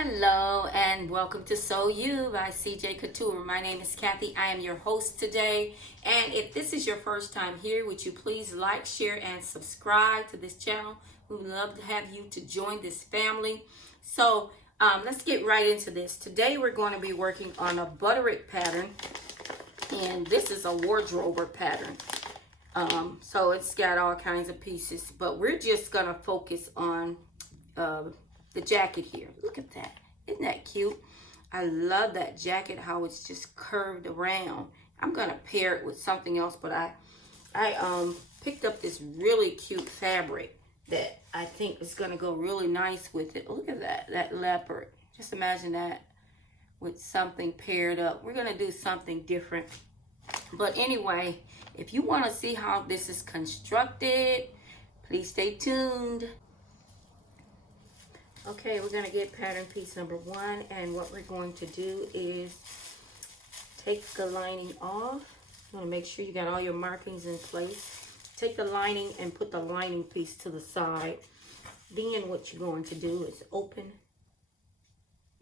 Hello and welcome to Sew You by CJ Couture. My name is Kathy. I am your host today. And if this is your first time here, would you please like, share, and subscribe to this channel? We would love to have you to join this family. So let's get right into this. Today we're going to be working on a Butterick pattern. And this is a wardrobe pattern. So it's got all kinds of pieces. But we're just going to focus on the jacket here. Look at that. Isn't that cute? I love that jacket, how it's just curved around. I'm going to pair it with something else, but I picked up this really cute fabric that I think is going to go really nice with it. Look at that leopard. Just imagine that with something paired up. We're going to do something different. But anyway, if you want to see how this is constructed, please stay tuned. Okay, we're going to get pattern piece number 1, and what we're going to do is take the lining off. You want to make sure you got all your markings in place. Take the lining and put the lining piece to the side. Then what you're going to do is open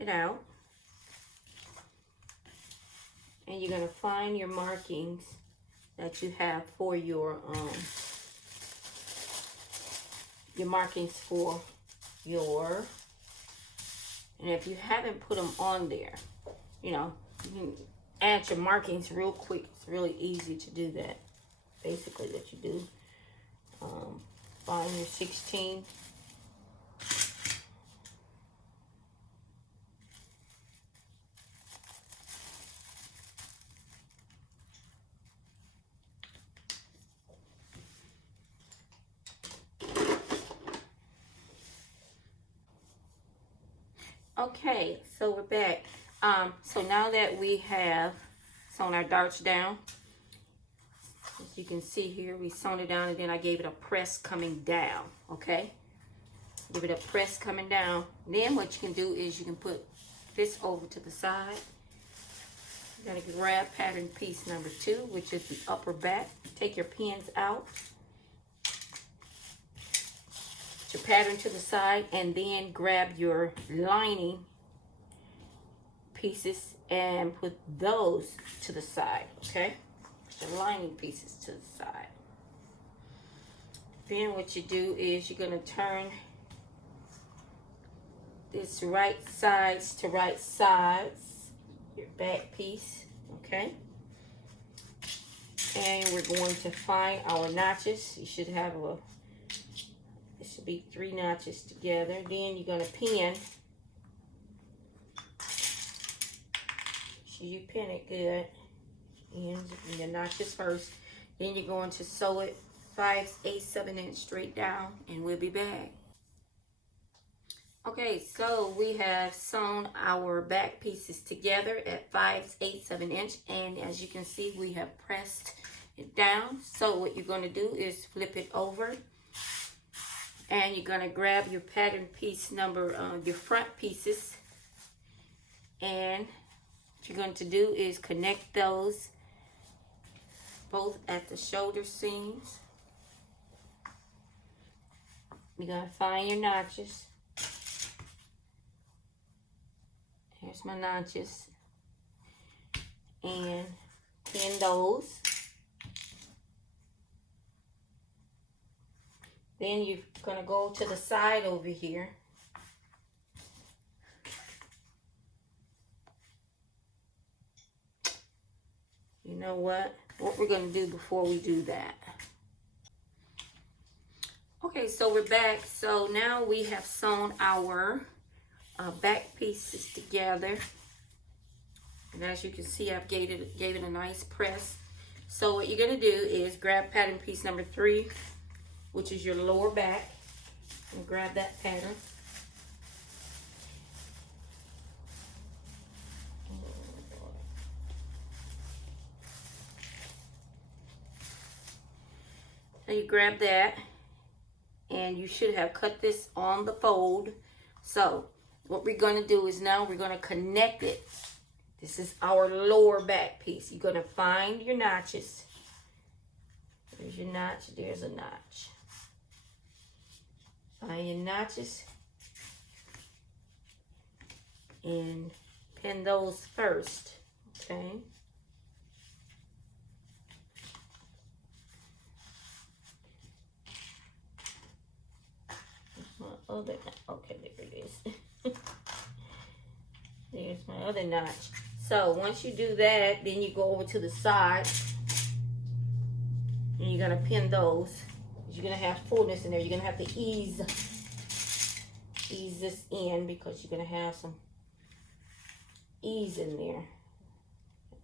it out. And you're going to find your markings that you have for your markings for and if you haven't put them on there, you know, you can add your markings real quick. It's really easy to do that. Basically what you do, find your 16. Okay, so we're back. So now that we have sewn our darts down, as you can see here, we sewn it down and then I gave it a press coming down, okay? Give it a press coming down. Then what you can do is you can put this over to the side. You're gonna grab pattern piece number 2, which is the upper back. Take your pins out. Your pattern to the side, and then grab your lining pieces and put those to the side, okay? Put your lining pieces to the side. Then what you do is you're going to turn this right sides to right sides, your back piece, okay? And we're going to find our notches. You should have it should be 3 notches together. Then you're going to pin. So you pin it good. Ends in your notches first. Then you're going to sew it 5/8 inch straight down, and we'll be back. Okay, so we have sewn our back pieces together at 5/8 inch, and as you can see, we have pressed it down. So what you're going to do is flip it over. And you're going to grab your pattern piece number, your front pieces. And what you're going to do is connect those both at the shoulder seams. You're going to find your notches. Here's my notches. And pin those. Then you're going to go to the side over here. You know what we're going to do before we do that. Okay, so we're back. So now we have sewn our back pieces together. And as you can see, I've gave it a nice press. So what you're going to do is grab pattern piece number 3. Which is your lower back, and grab that pattern. So you grab that, and you should have cut this on the fold. So what we're going to do is now we're going to connect it. This is our lower back piece. You're going to find your notches. There's your notch, there's a notch. Find your notches. and pin those first, okay? My other, okay, there it is. There's my other notch. So once you do that, then you go over to the side and you're gonna pin those. You're gonna have fullness in there. You're gonna have to ease this in because you're gonna have some ease in there.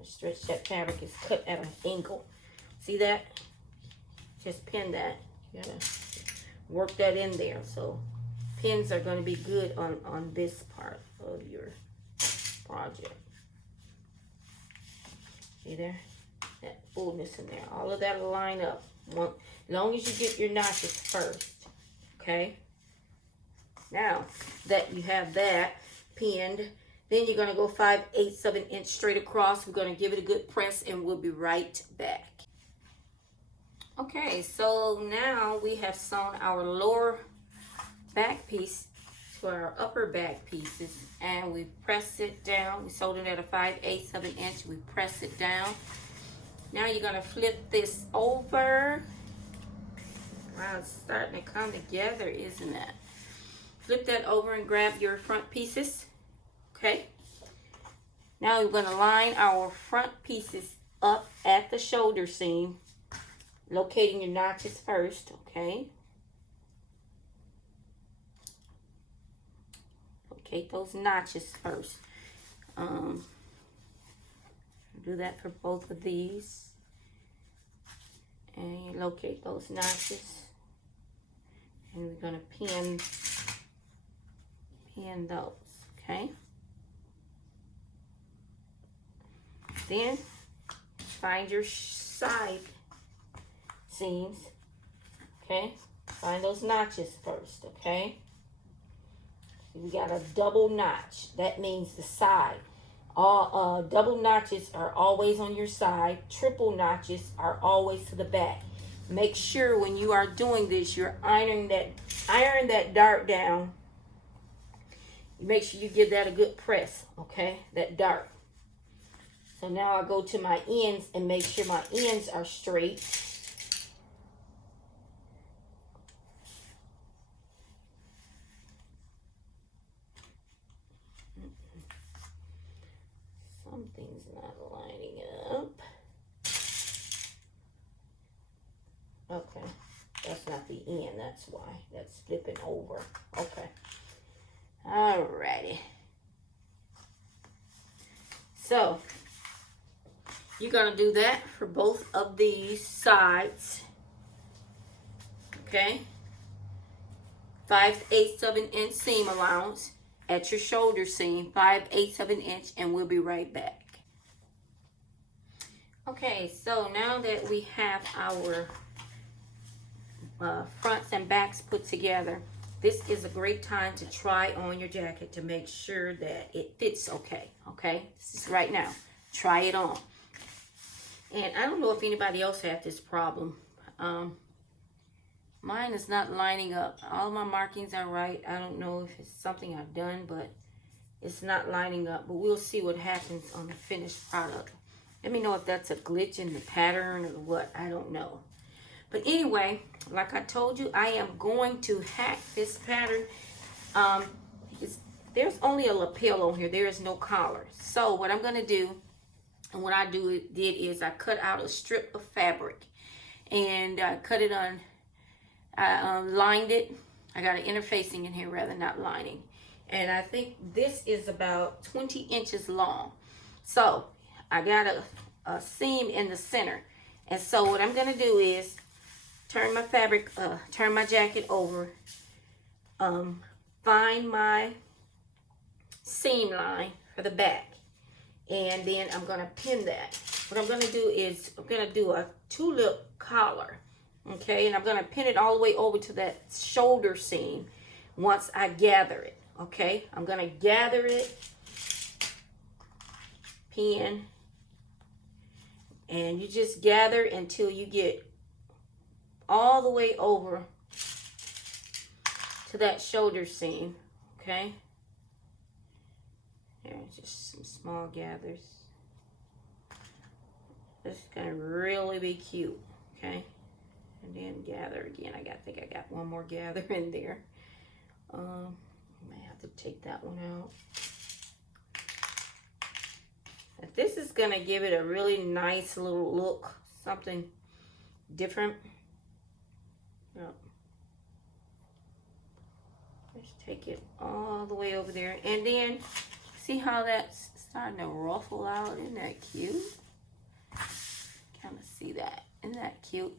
Stretch that fabric is cut at an angle. See that? Just pin that. You gotta work that in there. So pins are gonna be good on this part of your project. See there? That fullness in there. All of that will line up. As long as you get your notches first. Okay? Now that you have that pinned, then you're going to go 5/8 of an inch straight across. We're going to give it a good press and we'll be right back. Okay, so now we have sewn our lower back piece to our upper back pieces, and we press it down. We sewed it at a 5/8 of an inch. We press it down. Now you're gonna flip this over. Wow, it's starting to come together, isn't it? Flip that over and grab your front pieces. Okay. Now we're gonna line our front pieces up at the shoulder seam, locating your notches first. Okay. Locate those notches first. Do that for both of these. And you locate those notches. And we're going to pin those, okay? Then find your side seams, okay? Find those notches first, okay? We got a double notch. That means the side. All double notches are always on your side. Triple notches are always to the back. Make sure when you are doing this, you're iron that dart down. Make sure you give that a good press, okay? That dart. So now I go to my ends and make sure my ends are straight. Something's not lining up. Okay, that's not the end, that's why. That's flipping over. Okay. Alrighty. So, you're gonna do that for both of these sides. Okay. 5/8 of an inch seam allowance at your shoulder seam, 5/8 of an inch, and we'll be right back. Okay, so now that we have our fronts and backs put together, this is a great time to try on your jacket to make sure that it fits okay. Okay, this is right now. Try it on. And I don't know if anybody else had this problem. Mine is not lining up. All my markings are right. I don't know if it's something I've done, but it's not lining up. But we'll see what happens on the finished product. Let me know if that's a glitch in the pattern or what. I don't know. But anyway, like I told you, I am going to hack this pattern. There's only a lapel on here. There is no collar. So what I'm going to do, and what I did is I cut out a strip of fabric. And I cut it on, I lined it. I got an interfacing in here rather, not lining. And I think this is about 20 inches long. So I got a seam in the center. And so what I'm going to do is turn my fabric, turn my jacket over, find my seam line for the back, and then I'm going to pin that. What I'm going to do is I'm going to do a tulip collar, okay, and I'm going to pin it all the way over to that shoulder seam once I gather it, okay. I'm going to gather it, pin, and you just gather until you get all the way over to that shoulder seam, okay? There's just some small gathers. This is gonna really be cute, okay? And then gather again. I think I got one more gather in there. I might have to take that one out. But this is gonna give it a really nice little look, something different. Yep. Let's take it all the way over there. And then, see how that's starting to ruffle out? Isn't that cute? Kind of see that. Isn't that cute?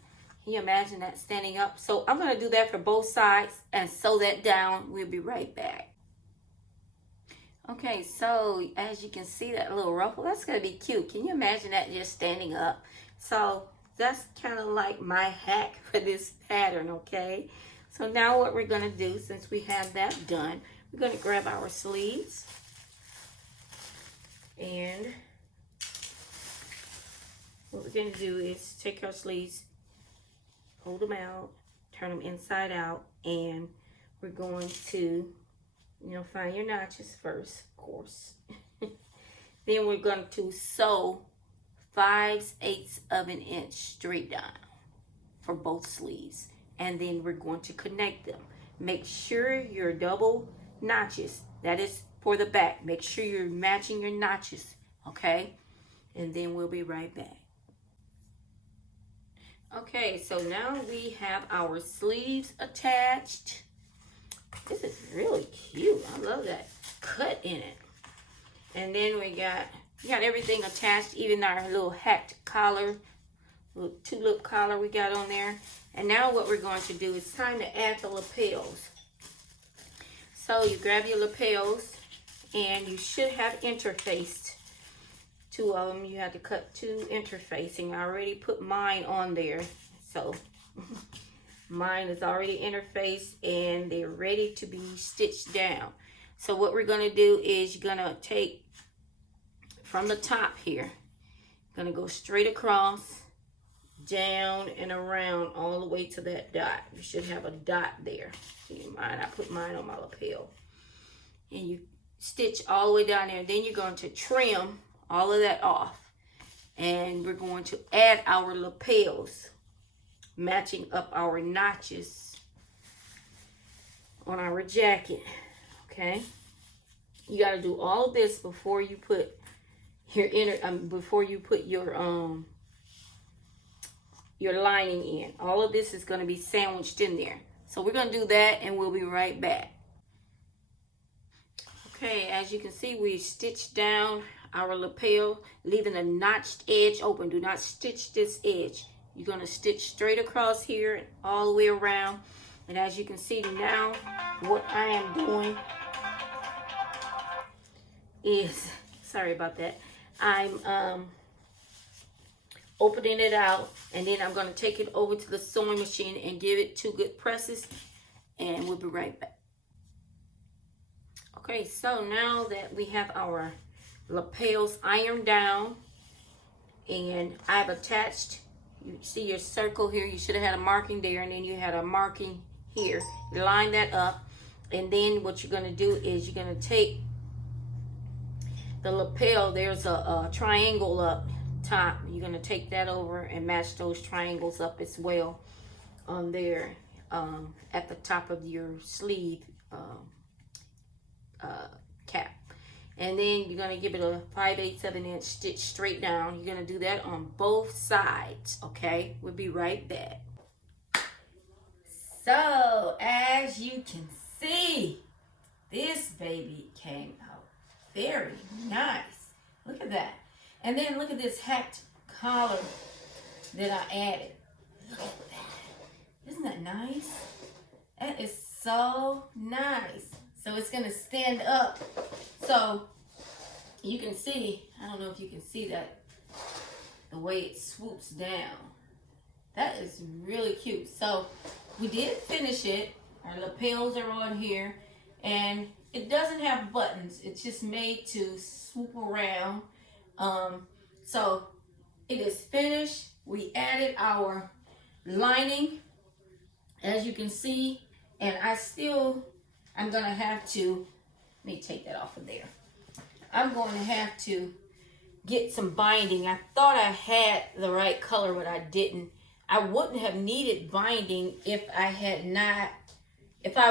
Can you imagine that standing up? So I'm going to do that for both sides and sew that down. We'll be right back. Okay, so as you can see that little ruffle, that's going to be cute. Can you imagine that just standing up? So that's kind of like my hack for this pattern, okay? So now what we're going to do, since we have that done, we're going to grab our sleeves and what we're going to do is take our sleeves, hold them out, turn them inside out, and we're going to, find your notches first, of course. Then we're going to sew 5/8 of an inch straight down for both sleeves. And then we're going to connect them. Make sure your double notches, that is for the back, make sure you're matching your notches, okay? And then we'll be right back. Okay, so now we have our sleeves attached. This is really cute. I love that cut in it. And then we got everything attached, even our little hacked collar, little tulip collar we got on there. And now what we're going to do is time to add the lapels. So you grab your lapels and you should have interfaced 2 of them. You have to cut 2 interfacing. I already put mine on there. So mine is already interfaced and they're ready to be stitched down. So what we're going to do is you're going to take from the top here, going to go straight across, down and around all the way to that dot. You should have a dot there. See mine? I put mine on my lapel. And you stitch all the way down there. Then you're going to trim all of that off. And we're going to add our lapels, matching up our notches on our jacket. Okay? You got to do all of this before you put your your lining in. All of this is going to be sandwiched in there. So we're going to do that and we'll be right back. Okay, as you can see, we stitched down our lapel, leaving the notched edge open. Do not stitch this edge. You're going to stitch straight across here and all the way around. And as you can see now, what I am doing is, sorry about that, I'm opening it out, and then I'm going to take it over to the sewing machine and give it 2 good presses, and we'll be right back. Okay, so now that we have our lapels ironed down and I've attached, you see your circle here, you should have had a marking there, and then you had a marking here. You line that up, and then what you're going to do is you're going to take the lapel, there's a triangle up top. You're going to take that over and match those triangles up as well on there at the top of your sleeve cap. And then you're going to give it a 5/8 of an inch stitch straight down. You're going to do that on both sides, okay? We'll be right back. So, as you can see, this baby came out very nice. Look at that. And then look at this hacked collar that I added. Look at that. Isn't that nice? That is so nice. So it's going to stand up. So you can see, I don't know if you can see that, the way it swoops down. That is really cute. So we did finish it. Our lapels are on here. And it doesn't have buttons. It's just made to swoop around. So it is finished. We added our lining, as you can see. And I'm going to have to, let me take that off of there. I'm going to have to get some binding. I thought I had the right color, but I didn't. I wouldn't have needed binding if I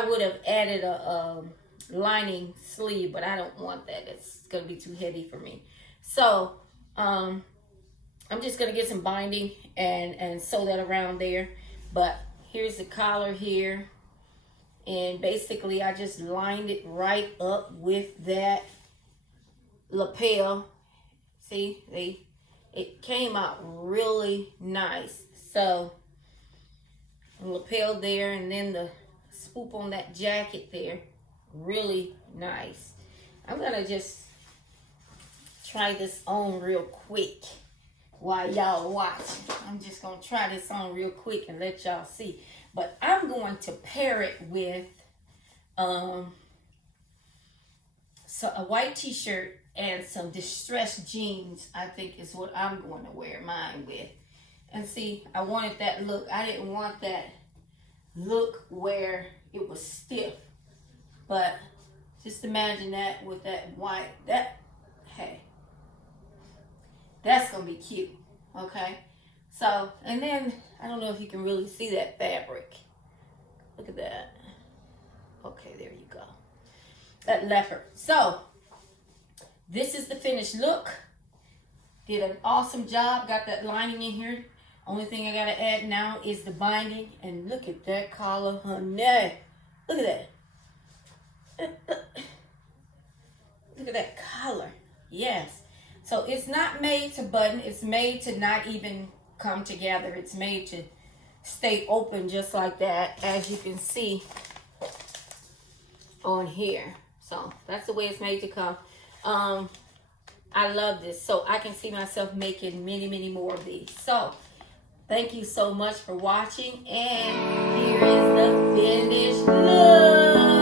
would have added a lining sleeve, but I don't want that. It's going to be too heavy for me. So I'm just going to get some binding and sew that around there. But here's the collar here. And basically I just lined it right up with that lapel. See, it came out really nice. So lapel there, and then the swoop on that jacket there, really nice. I'm gonna just try this on real quick while y'all watch. I'm just gonna try this on real quick and let y'all see. But I'm going to pair it with so a white t-shirt and some distressed jeans. I think is what I'm going to wear mine with. And see, I wanted that look. I didn't want that look where it was stiff. But just imagine that with that white. Hey, that's going to be cute. Okay? So, and then, I don't know if you can really see that fabric. Look at that. Okay, there you go. That leopard. So, this is the finished look. Did an awesome job. Got that lining in here. Only thing I gotta add now is the binding. And look at that collar, honey. Look at that. Look at that collar. Yes. So it's not made to button. It's made to not even come together. It's made to stay open just like that, as you can see on here. So that's the way it's made to come. I love this. So I can see myself making many, many more of these. So thank you so much for watching. And here is the finished look.